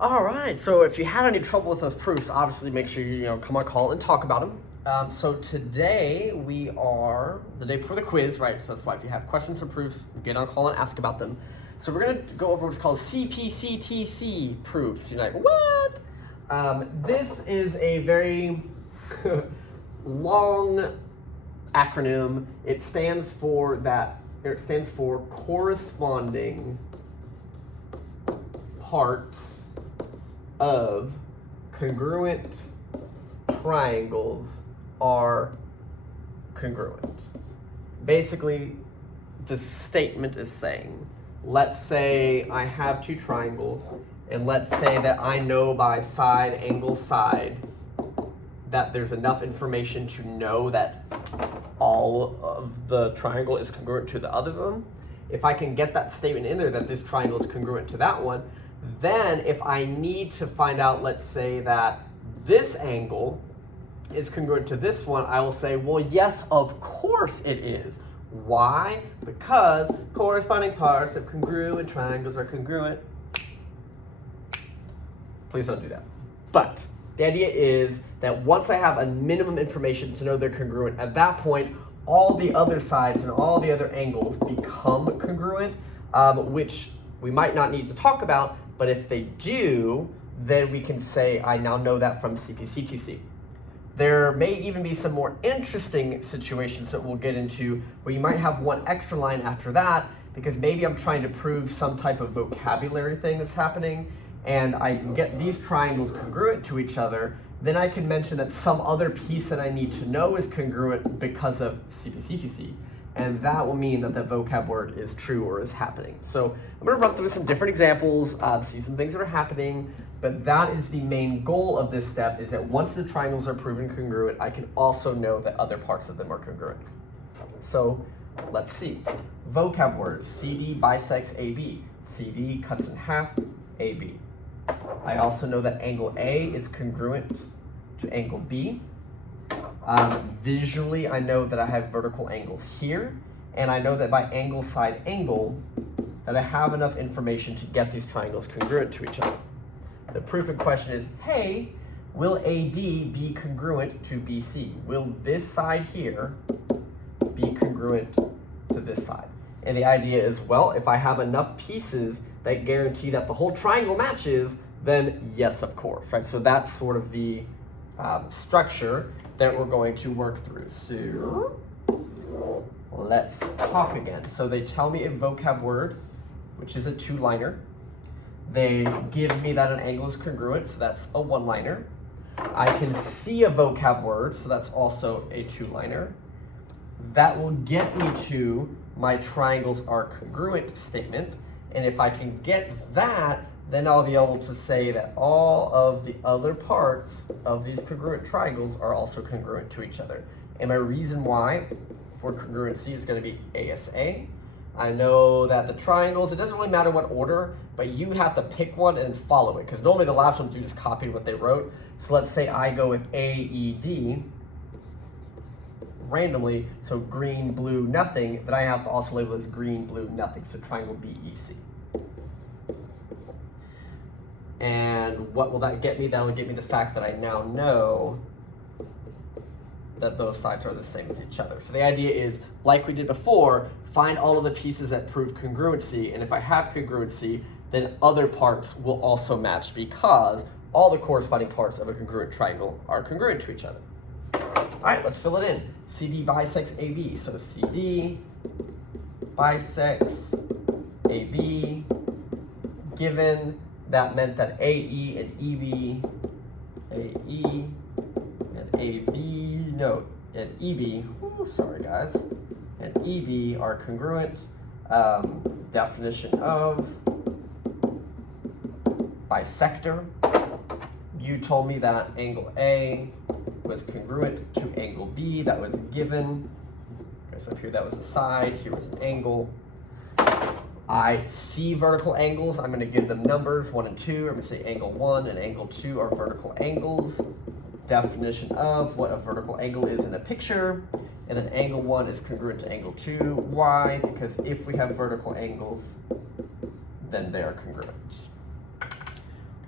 All right, so if you had any trouble with those proofs, obviously make sure you come on call and talk about them. So today we are the day before the quiz, right? So that's why if you have questions or proofs, get on call and ask about them. So we're gonna go over what's called CPCTC proofs. You're like, what? This is a very long acronym. It stands for corresponding parts of congruent triangles are congruent. Basically, the statement is saying, let's say I have two triangles, and let's say that I know by side, angle, side, that there's enough information to know that all of the triangle is congruent to the other one. If I can get that statement in there that this triangle is congruent to that one, then if I need to find out, let's say that this angle is congruent to this one, I will say, well, yes, of course it is. Why? Because corresponding parts of congruent triangles are congruent. Please don't do that. But the idea is that once I have a minimum information to know they're congruent, at that point, all the other sides and all the other angles become congruent, which we might not need to talk about, but if they do, then we can say, I now know that from CPCTC. There may even be some more interesting situations that we'll get into where you might have one extra line after that, because maybe I'm trying to prove some type of vocabulary thing that's happening, and I can get these triangles congruent to each other. Then I can mention that some other piece that I need to know is congruent because of CPCTC. And that will mean that the vocab word is true or is happening. So I'm going to run through some different examples, see some things that are happening, but that is the main goal of this step, is that once the triangles are proven congruent, I can also know that other parts of them are congruent. So let's see. Vocab words: CD bisects AB. CD cuts in half AB. I also know that angle A is congruent to angle B. Visually, I know that I have vertical angles here, and I know that by angle side angle, that I have enough information to get these triangles congruent to each other. The proof in question is, hey, will AD be congruent to BC? Will this side here be congruent to this side? And the idea is, well, if I have enough pieces that guarantee that the whole triangle matches, then yes, of course, right? So that's sort of the structure that we're going to work through. So let's talk again. So they tell me a vocab word, which is a two-liner. They give me that an angle is congruent, so that's a one-liner. I can see a vocab word, so that's also a two-liner. That will get me to my triangles are congruent statement. And if I can get that, then I'll be able to say that all of the other parts of these congruent triangles are also congruent to each other. And my reason why for congruency is going to be ASA. I know that the triangles, it doesn't really matter what order, but you have to pick one and follow it, because normally the last ones you just copied what they wrote. So let's say I go with AED randomly, so green, blue, nothing, then I have to also label as green, blue, nothing, so triangle BEC. And what will that get me? That will get me the fact that I now know that those sides are the same as each other. So the idea is, like we did before, find all of the pieces that prove congruency, and if I have congruency, then other parts will also match, because all the corresponding parts of a congruent triangle are congruent to each other. All right, let's fill it in. CD bisects AB. So CD bisects AB, given that meant that AE and EB, AE and AB, no, and EB, sorry guys, and EB are congruent. Definition of bisector. You told me that angle A was congruent to angle B. That was given. Okay, so here that was a side, here was an angle. I see vertical angles. I'm going to give them numbers, 1 and 2. I'm going to say angle 1 and angle 2 are vertical angles. Definition of what a vertical angle is in a picture. And then angle 1 is congruent to angle 2. Why? Because if we have vertical angles, then they are congruent.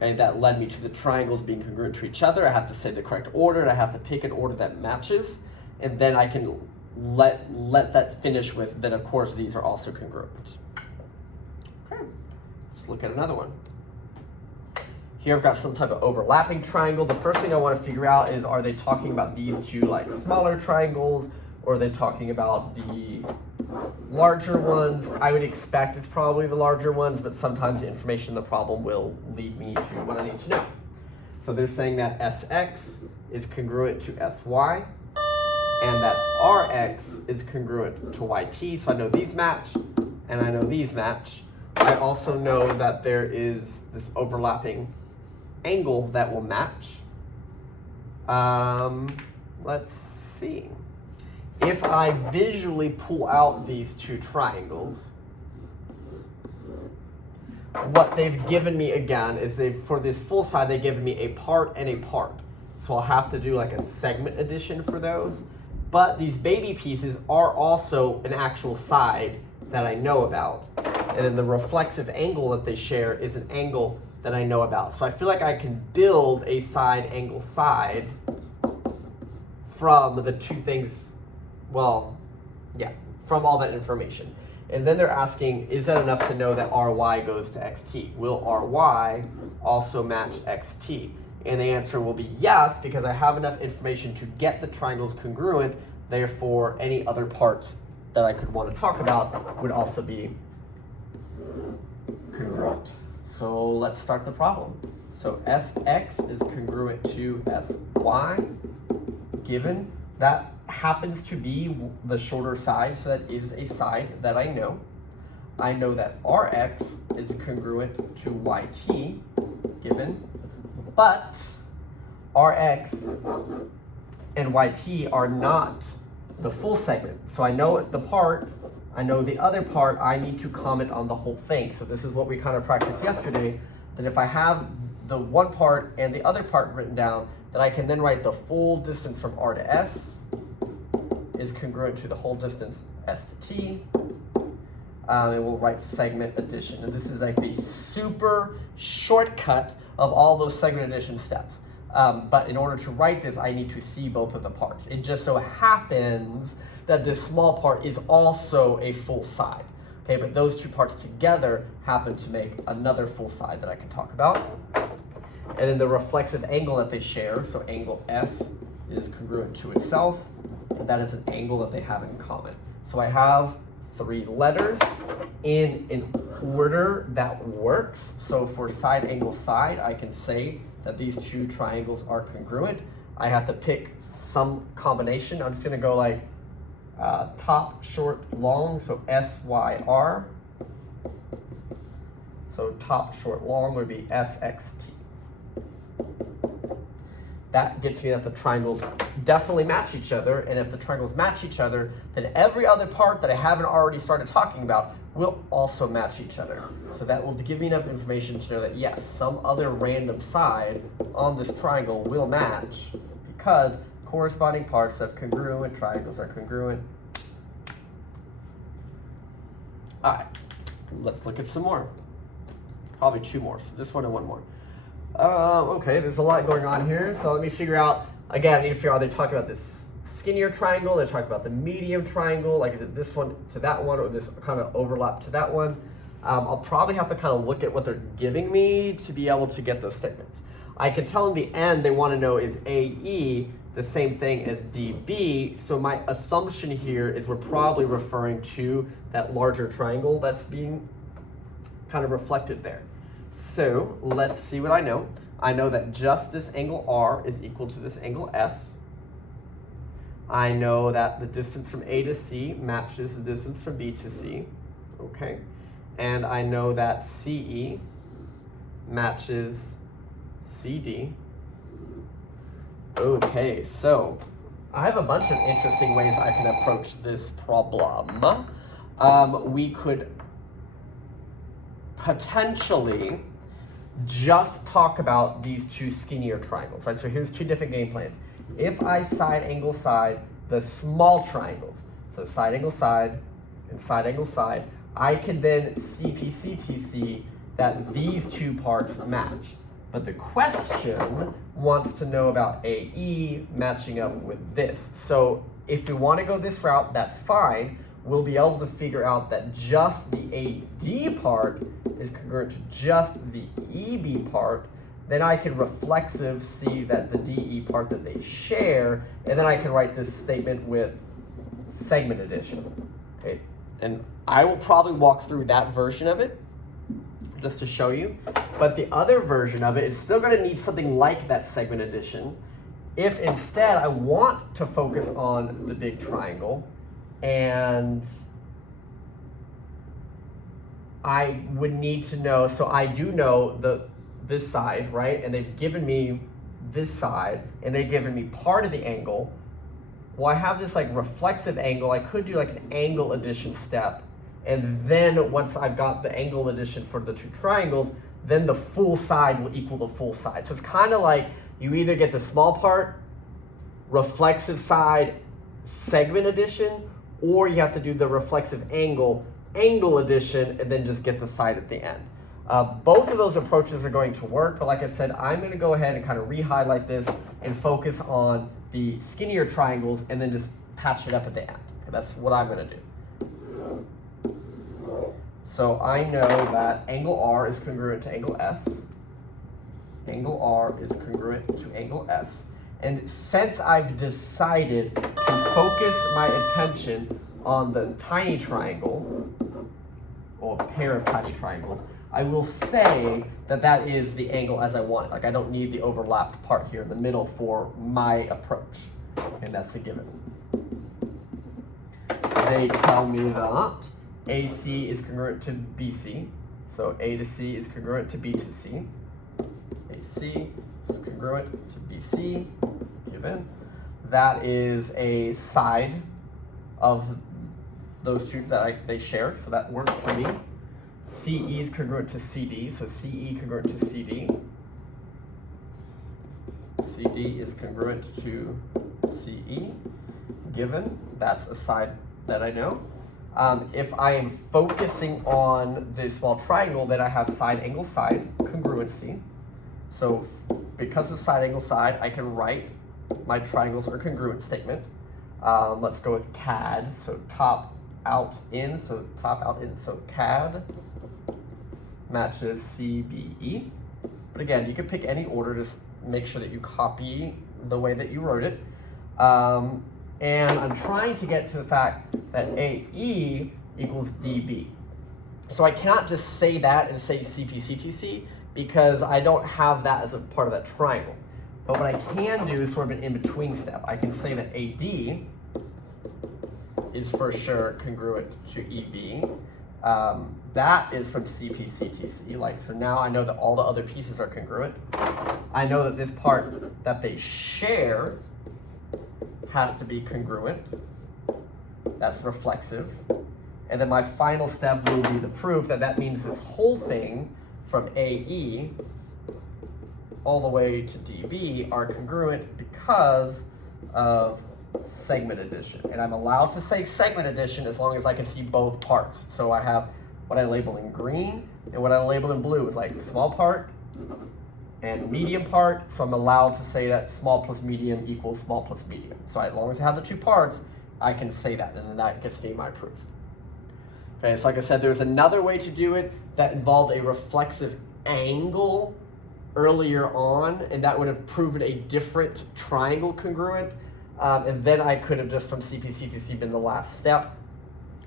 Okay, that led me to the triangles being congruent to each other. I have to say the correct order, and I have to pick an order that matches, and then I can let that finish with, then of course these are also congruent. Okay, let's look at another one. Here I've got some type of overlapping triangle. The first thing I want to figure out is, are they talking about these two like smaller triangles, or are they talking about the larger ones? I would expect it's probably the larger ones, but sometimes the information in the problem will lead me to what I need to know. So they're saying that Sx is congruent to Sy, and that Rx is congruent to Yt. So I know these match, and I know these match. I also know that there is this overlapping angle that will match. Let's see. If I visually pull out these two triangles, what they've given me again is for this full side, they've given me a part and a part. So I'll have to do like a segment addition for those. But these baby pieces are also an actual side that I know about. And then the reflexive angle that they share is an angle that I know about. So I feel like I can build a side angle side from the two things, well, yeah, from all that information. And then they're asking, is that enough to know that Ry goes to Xt? Will Ry also match Xt? And the answer will be yes, because I have enough information to get the triangles congruent. Therefore, any other parts that I could want to talk about would also be congruent. So let's start the problem. So Sx is congruent to Sy, given that happens to be the shorter side, so that is a side that I know. I know that Rx is congruent to Yt, given, but Rx and Yt are not the full segment. So I know the part, I know the other part, I need to comment on the whole thing. So this is what we kind of practiced yesterday, that if I have the one part and the other part written down, that I can then write the full distance from R to S is congruent to the whole distance S to T. And we'll write segment addition. And this is like the super shortcut of all those segment addition steps. But in order to write this, I need to see both of the parts. It just so happens that this small part is also a full side. Okay, but those two parts together happen to make another full side that I can talk about. And then the reflexive angle that they share, so angle S is congruent to itself, and that is an angle that they have in common. So I have three letters in an order that works. So for side angle side, I can say that these two triangles are congruent. I have to pick some combination. I'm just gonna go like top, short, long, so SYR. So top, short, long would be SXT. That gets me that the triangles definitely match each other, and if the triangles match each other, then every other part that I haven't already started talking about will also match each other. So that will give me enough information to know that yes, some other random side on this triangle will match, because corresponding parts of congruent triangles are congruent. All right, let's look at some more. Probably two more, so this one and one more. Okay, there's a lot going on here, so let me figure out, again, I need to figure out, they're talking about this skinnier triangle, they're talking about the medium triangle, like is it this one to that one, or this kind of overlap to that one? I'll probably have to kind of look at what they're giving me to be able to get those statements. I can tell in the end they want to know, is AE the same thing as DB? So my assumption here is we're probably referring to that larger triangle that's being kind of reflected there. So let's see what I know. I know that just this angle R is equal to this angle S. I know that the distance from A to C matches the distance from B to C. Okay. And I know that CE matches CD. Okay, so I have a bunch of interesting ways I can approach this problem. We could potentially just talk about these two skinnier triangles, right? So here's two different game plans. If I side angle side the small triangles, so side angle side and side angle side, I can then CPCTC that these two parts match. But the question wants to know about AE matching up with this. So if we want to go this route, that's fine. We'll be able to figure out that just the AD part is congruent to just the EB part. Then I can reflexive see that the DE part that they share, and then I can write this statement with segment addition. Okay, and I will probably walk through that version of it just to show you. But the other version of it is still going to need something like that segment addition. If instead I want to focus on the big triangle, and I would need to know, so I do know this side, right? And they've given me this side, and they've given me part of the angle. Well, I have this like reflexive angle. I could do like an angle addition step, and then once I've got the angle addition for the two triangles, then the full side will equal the full side. So it's kind of like you either get the small part, reflexive side, segment addition, or you have to do the reflexive angle addition, and then just get the side at the end. Both of those approaches are going to work, but like I said, I'm going to go ahead and kind of re-highlight this and focus on the skinnier triangles and then just patch it up at the end. Okay, that's what I'm going to do. So I know that angle R is congruent to angle S. Angle R is congruent to angle S. And since I've decided to focus my attention on the tiny triangle, or pair of tiny triangles, I will say that that is the angle as I want it. Like I don't need the overlapped part here in the middle for my approach. And that's a given. They tell me that AC is congruent to BC. So A to C is congruent to B to C. AC is congruent to BC, given. That is a side of those two that they share, so that works for me. CE is congruent to CD, so CE congruent to CD. CD is congruent to CE, given. That's a side that I know. If I am focusing on the small triangle, then I have side angle side congruency. So because of side angle side, I can write my triangles are congruent statement. Let's go with CAD, so top out in, so top out in, so CAD matches CBE. But again, you could pick any order, just make sure that you copy the way that you wrote it. And I'm trying to get to the fact that AE equals DB. So I cannot just say that and say CPCTC because I don't have that as a part of that triangle. But what I can do is sort of an in-between step. I can say that AD is for sure congruent to EB. That is from CPCTC. So now I know that all the other pieces are congruent. I know that this part that they share has to be congruent. That's reflexive. And then my final step will be the proof that that means this whole thing from AE all the way to DB are congruent because of segment addition. And I'm allowed to say segment addition as long as I can see both parts. So I have what I label in green and what I label in blue is like small part and medium part. So I'm allowed to say that small plus medium equals small plus medium. So as long as I have the two parts, I can say that, and then that gets me my proof. Okay, so like I said, there's another way to do it that involved a reflexive angle earlier on, and that would have proven a different triangle congruent. And then I could have just from CPCTC been the last step.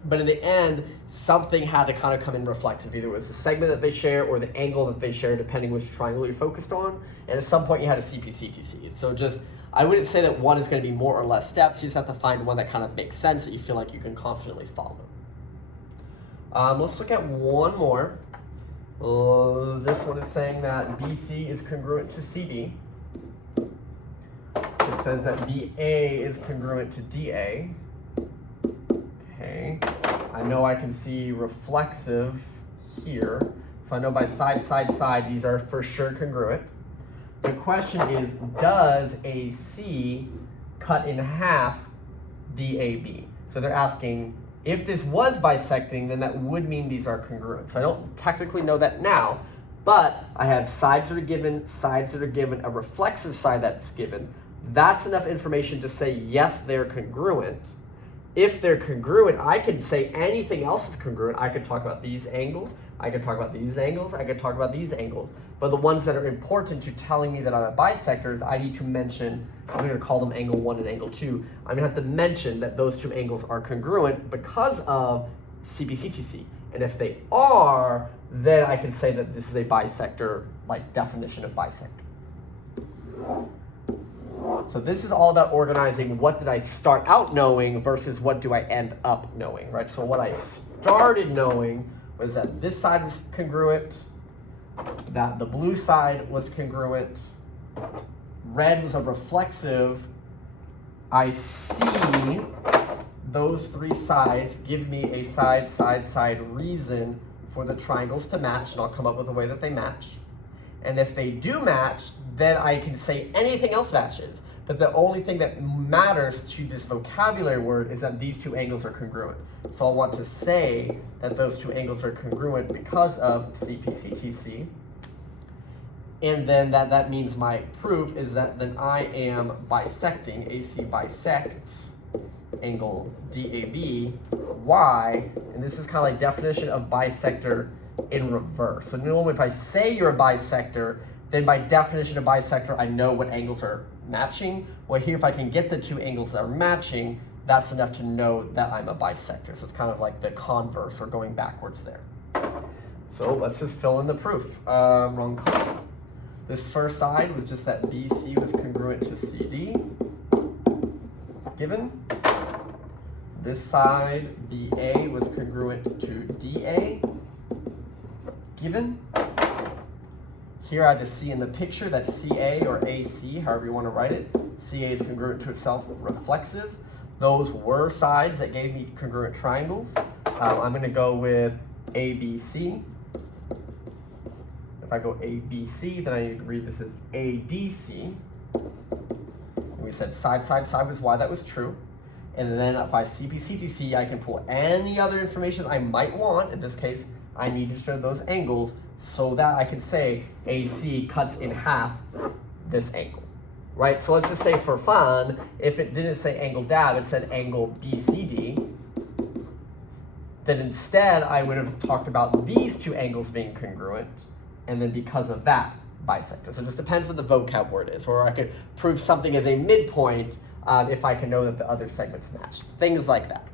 But in the end, something had to kind of come in reflexive. Either it was the segment that they share or the angle that they share, depending which triangle you're focused on. And at some point you had a CPCTC. So just, I wouldn't say that one is going to be more or less steps. You just have to find one that kind of makes sense that you feel like you can confidently follow. Let's look at one more. This one is saying that BC is congruent to CD. It says that BA is congruent to DA. Okay, I know I can see reflexive here. So I know by side, side, side, these are for sure congruent. The question is, does AC cut in half DAB? So they're asking, if this was bisecting, then that would mean these are congruent. So I don't technically know that now, But I have sides that are given, sides that are given, a reflexive side that's given. That's enough information to say, yes, they're congruent. If they're congruent, I can say anything else is congruent. I could talk about these angles, I could talk about these angles, I could talk about these angles. But the ones that are important to telling me that I'm a bisector is I need to mention, I'm going to call them angle 1 and angle 2. I'm going to have to mention that those two angles are congruent because of CPCTC. And if they are, then I can say that this is a bisector, like definition of bisector. So this is all about organizing what did I start out knowing versus what do I end up knowing, right? So what I started knowing was that this side was congruent, that the blue side was congruent, red was a reflexive. I see those three sides give me a side, side, side reason for the triangles to match, and I'll come up with a way that they match. And if they do match, then I can say anything else matches. But the only thing that matters to this vocabulary word is that these two angles are congruent. So I'll want to say that those two angles are congruent because of CPCTC. And then that means my proof is that then I am bisecting, AC bisects angle DAB, Y, and this is kind of like definition of bisector in reverse. So normally if I say you're a bisector, then by definition of bisector, I know what angles are matching. Well, here, if I can get the two angles that are matching, that's enough to know that I'm a bisector. So it's kind of like the converse or going backwards there. So let's just fill in the proof. Wrong column. This first side was just that BC was congruent to CD, given. This side, BA was congruent to DA, given. Here I had to see in the picture that CA or AC, however you want to write it, CA is congruent to itself, reflexive. Those were sides that gave me congruent triangles. I'm going to go with ABC. If I go ABC, then I need to read this as ADC. And we said side, side, side was Y, that was true. And then if I CPCTC, I can pull any other information I might want. In this case, I need to show those angles so that I can say AC cuts in half this angle, right? So let's just say for fun, if it didn't say angle DAB, it said angle BCD, then instead I would have talked about these two angles being congruent, and then because of that, bisector. So it just depends what the vocab word is, or I could prove something as a midpoint if I can know that the other segments match. Things like that,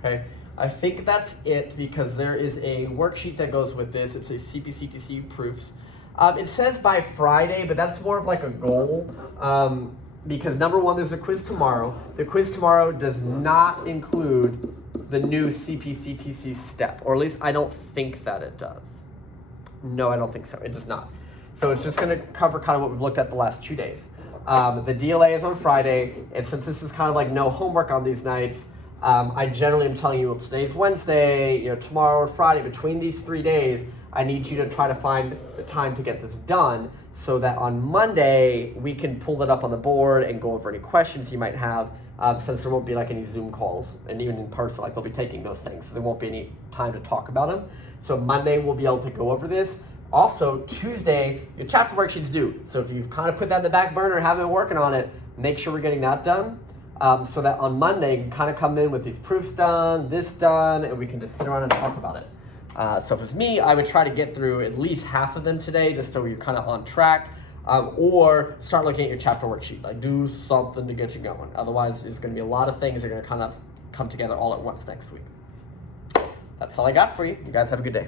okay? I think that's it because there is a worksheet that goes with this. It's a CPCTC Proofs. It says by Friday, but that's more of like a goal because number one, there's a quiz tomorrow. The quiz tomorrow does not include the new CPCTC step, or at least I don't think that it does. No, I don't think so. It does not. So it's just going to cover kind of what we've looked at the last 2 days. The DLA is on Friday, and since this is kind of like no homework on these nights, I generally am telling you, well, today's Wednesday, tomorrow or Friday, between these 3 days, I need you to try to find the time to get this done so that on Monday, we can pull that up on the board and go over any questions you might have, since there won't be like any Zoom calls, and even in person, like they'll be taking those things, so there won't be any time to talk about them. So Monday, we'll be able to go over this. Also, Tuesday, your chapter worksheet's due. So if you've kind of put that in the back burner and haven't been working on it, make sure we're getting that done. So that on Monday, you can kind of come in with these proofs done, this done, and we can just sit around and talk about it. So if it's me, I would try to get through at least half of them today, just so you're kind of on track, or start looking at your chapter worksheet. Like do something to get you going. Otherwise, there's going to be a lot of things that are going to kind of come together all at once next week. That's all I got for you. You guys have a good day.